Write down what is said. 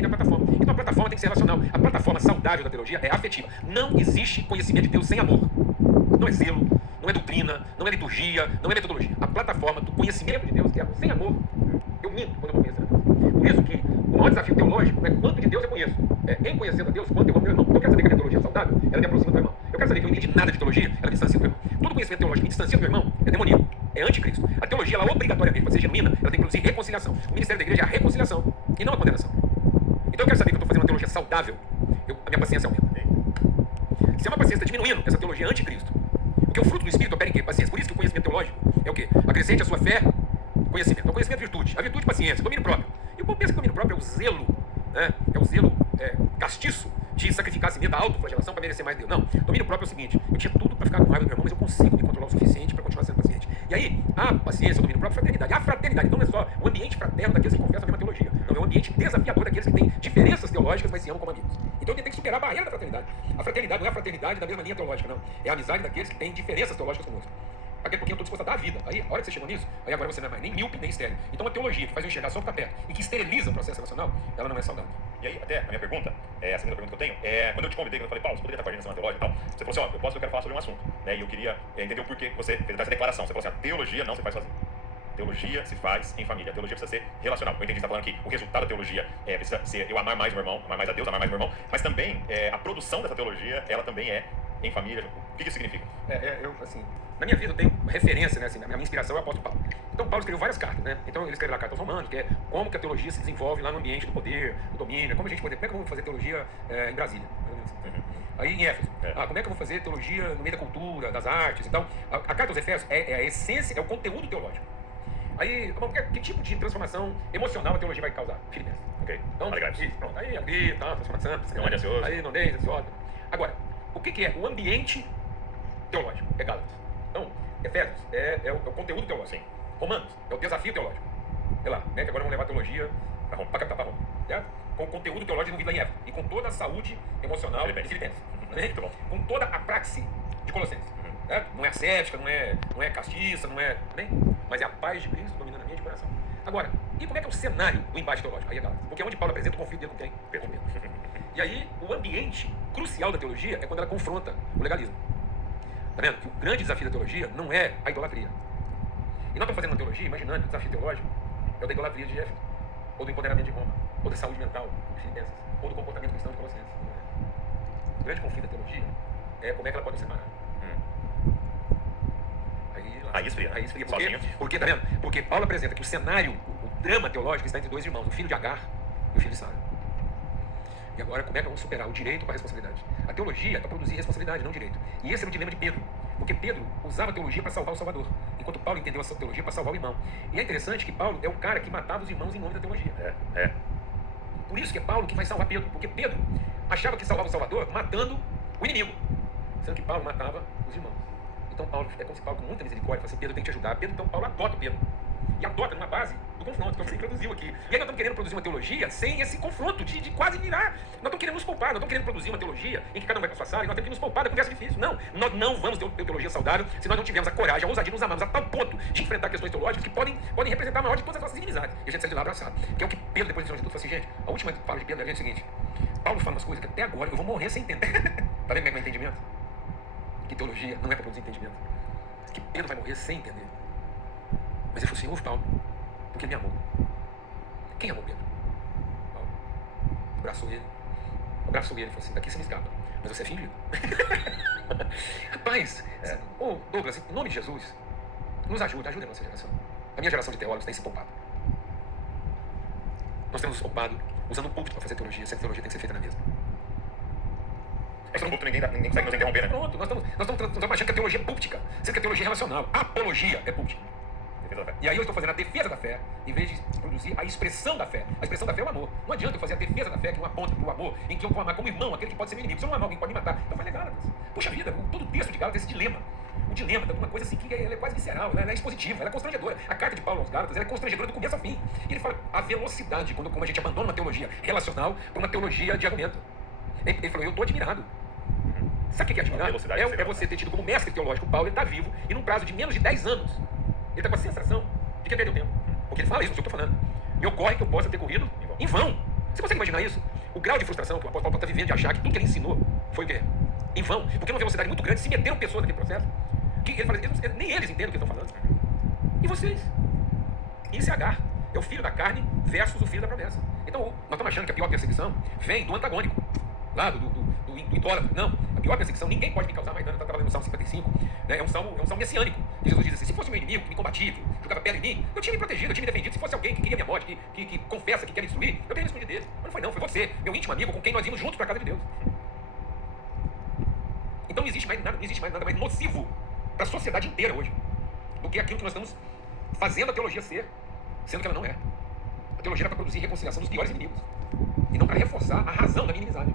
seria a plataforma. Então a plataforma tem que ser relacional. A plataforma saudável da teologia é afetiva. Não existe conhecimento de Deus sem amor. Não é zelo, não é doutrina, não é liturgia, não é metodologia. A plataforma do conhecimento de Deus, que é sem amor, eu minto quando eu vou conhecer a Deus. Por isso que o maior desafio teológico não é quanto de Deus eu conheço. É em conhecendo a Deus, quanto eu amo meu irmão. Então eu quero saber que a minha teologia é saudável, ela me aproxima do meu irmão. Eu quero saber que eu não entendi nada de teologia, ela me distancia do meu irmão. Todo conhecimento teológico que me distancia do meu irmão é demoníaco, é anticristo. A teologia, ela obrigatoriamente, para ser genuína, ela tem que produzir reconciliação. O ministério da igreja é a reconciliação e não a condenação. Então eu quero saber que eu estou fazendo uma teologia saudável, a minha paciência aumenta. Se a minha paciência está diminuindo, essa teologia é anticristo. Porque o fruto do Espírito opera em quê? Paciência. Por isso que o conhecimento teológico é o quê? Acrescente a sua fé, conhecimento. Então, conhecimento é virtude. A virtude, paciência. Domínio próprio. E o povo pensa que domínio próprio é o zelo, né? É o zelo castiço de sacrificar a si mesmo, da autoflagelação para merecer mais Deus. Não. Domínio próprio é o seguinte: eu tinha tudo para ficar com raiva do meu irmão, mas eu consigo me controlar o suficiente para continuar sendo paciente. E aí, a paciência, o domínio próprio, fraternidade. A fraternidade, então não é só o ambiente fraterno daqueles que confessam a mesma teologia. Não, é um ambiente desafiador daqueles que têm diferenças teológicas, mas se amam como amigos. Então ele tem que superar a barreira da fraternidade. A fraternidade não é a fraternidade da mesma linha teológica, não. É a amizade daqueles que têm diferenças teológicas conosco. Aquele pouquinho eu estou disposto a dar a vida. Aí, a hora que você chegou nisso, aí agora você não é mais nem míope, nem estéril. Então a teologia que faz eu enxergar só o que está perto e que esteriliza o processo relacional, ela não é saudável. E aí, até a minha pergunta, a segunda pergunta que eu tenho, quando eu te convidei, quando eu falei, Paulo, você poderia estar com a coordenação teológica e tal, você falou assim, ó, eu quero falar sobre um assunto, né, e eu queria entender o porquê que você fez essa declaração. Você falou assim, a teologia não se faz sozinho. Teologia se faz em família. A teologia precisa ser relacional. Eu entendi que você está falando que o resultado da teologia precisa ser eu amar mais meu irmão, amar mais a Deus, amar mais meu irmão, mas também a produção dessa teologia, ela também é em família. O que isso significa? Eu, assim, na minha vida eu tenho referência, né, assim, a minha inspiração é o apóstolo Paulo. Então Paulo escreveu várias cartas, né? Então ele escreveu a carta aos Romanos, que é como que a teologia se desenvolve lá no ambiente do poder, do domínio, como é que eu vou fazer teologia em Brasília. Aí em Éfeso, como é que eu vou fazer teologia no meio da cultura, das artes. Então a carta aos Efésios é a essência, é o conteúdo teológico. Aí, que tipo de transformação emocional a teologia vai causar? Filipenses. Ok. Então, isso, pronto. Aí alegria, transformação, não é ansioso. aí não deixa, ansioso. Agora, o que é o ambiente teológico? É Gálatas. Então, Efésios é o conteúdo teológico. Sim. Romanos é o desafio teológico. Sei lá, né, que agora vamos levar a teologia para captar para Roma. Certo? Com o conteúdo teológico no Vida em Éfeso. E com toda a saúde emocional de Filipenses. Muito bom. Com toda a praxe de Colossenses. Não é ascética, não é castiça, não é. Bem, mas é a paz de Cristo dominando a mente e o coração. Agora, e como é que é o cenário do embate teológico? Aí é Gálatas. Porque é onde Paulo apresenta o conflito dele com quem? Com Pedro. E aí, o ambiente crucial da teologia é quando ela confronta o legalismo. Tá vendo? Que o grande desafio da teologia não é a idolatria. E nós estamos fazendo uma teologia imaginando que o desafio teológico é o da idolatria de Éfeso, ou do empoderamento de Roma, ou da saúde mental de Filipenses, ou do comportamento cristão de Colossenses. O grande conflito da teologia é como é que ela pode se separar. Aí esfria. Porque, tá vendo? Porque Paulo apresenta que o cenário, o drama teológico está entre dois irmãos, o filho de Agar e o filho de Sara. E agora, como é que vamos superar o direito com a responsabilidade? A teologia é para produzir responsabilidade, não direito. E esse era o dilema de Pedro. Porque Pedro usava a teologia para salvar o Salvador, enquanto Paulo entendeu a teologia para salvar o irmão. E é interessante que Paulo é o cara que matava os irmãos em nome da teologia. Por isso que é Paulo que vai salvar Pedro. Porque Pedro achava que salvava o Salvador matando o inimigo, sendo que Paulo matava os irmãos. Então Paulo, é como se Paulo com muita misericórdia, fala assim, Pedro tem que te ajudar. Então Paulo adota Pedro. E adota numa base do confronto, que você introduziu aqui. E aí nós estamos querendo produzir uma teologia sem esse confronto, de quase virar. Nós estamos querendo nos poupar, nós estamos querendo produzir uma teologia em que cada um vai para a sua sala e nós temos que nos poupar da conversa difícil. Não, nós não vamos ter teologia saudável se nós não tivermos a coragem, a ousadia, nos amarmos a tal ponto de enfrentar questões teológicas que podem representar a maior de todas as nossas inimizades. E a gente sai de lá abraçado. Que é o que Pedro, depois de tudo, fala assim, gente, a última fala de Pedro é o seguinte: Paulo fala umas coisas que até agora eu vou morrer sem entender. Tá vendo como é que é o entendimento? Que teologia não é para produzir entendimento. Que Pedro vai morrer sem entender. Mas ele falou assim, ouve Paulo, porque ele me amou. Quem amou Pedro? Paulo. Abraçou ele e falou assim, daqui você me escapa, mas você é fingido. Rapaz, Douglas, em nome de Jesus, nos ajuda a nossa geração. A minha geração de teólogos tem se poupado. Nós temos nos poupado usando o púlpito para fazer teologia, sendo que teologia tem que ser feita na mesa. Ninguém consegue nos interromper, né? Pronto, nós estamos achando que a teologia é púlpica, sendo que a teologia é relacional. A apologia é púlpica. E aí eu estou fazendo a defesa da fé, em vez de produzir a expressão da fé. A expressão da fé é o amor. Não adianta eu fazer a defesa da fé, que não aponta para o amor, em que eu vou amar como irmão, aquele que pode ser meu inimigo. Se eu não amar alguém que pode me matar, então vai ler Gálatas. Puxa vida, todo o texto de Gálatas tem esse dilema. O dilema de uma coisa assim que ela é quase visceral, ela é expositiva, ela é constrangedora. A carta de Paulo aos Gálatas ela é constrangedora do começo ao fim. E ele fala a velocidade, como a gente abandona uma teologia relacional para uma teologia de argumento. Ele falou, eu estou admirado. Sabe o que é admirar? É você ter tido como mestre teológico Paulo, ele está vivo, e num prazo de menos de 10 anos, ele está com a sensação de que ele perdeu tempo. Porque ele fala isso, não sei o que eu estou falando. Me ocorre que eu possa ter corrido em vão. Você consegue imaginar isso? O grau de frustração que o apóstolo Paulo está vivendo de achar que tudo que ele ensinou foi o quê? Em vão. Porque uma velocidade muito grande se meteram pessoas naquele processo que ele fala, nem eles entendem o que estão falando. E vocês? Isso é Agar. É o filho da carne versus o filho da promessa. Então, nós estamos achando que a pior perseguição vem do antagônico. Lá, do idólatra. Não. A pior perseguição, ninguém pode me causar mais dano. Está trabalhando no Salmo 55. Né? É um salmo messiânico. Jesus diz assim, se fosse o meu inimigo que me combatia, que jogava pedra em mim, eu tinha me protegido, eu tinha me defendido. Se fosse alguém que queria minha morte, que confessa, que quer me destruir, eu teria me escondido dele. Mas não foi não, foi você, meu íntimo amigo, com quem nós íamos juntos para a casa de Deus. Então não existe mais nada mais nocivo para a sociedade inteira hoje do que aquilo que nós estamos fazendo a teologia ser, sendo que ela não é. A teologia era para produzir reconciliação dos piores inimigos e não para reforçar a razão da minha inimizade.